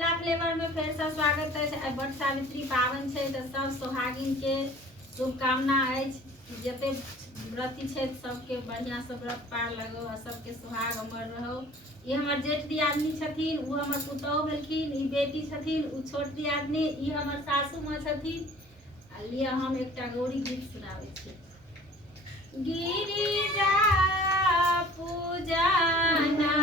Mithila flavour में फिर से स्वागत है। बट सावित्री पावन है तो सब सोहागिन के शुभकामना है। जते व्रती है सबके बढ़िया से व्रत पार लगो और सबके सुहाग अमर रहो। ये हमार जेठ दियादनी छथिन, वो हमार पुतौह भेलखिन, ई बेटी छथिन, उ छोट दियादनी, ई हमार सासू माँ छथिन। लिए हम एकटा गौरी गीत सुनावे छी। गिरिजा पूजना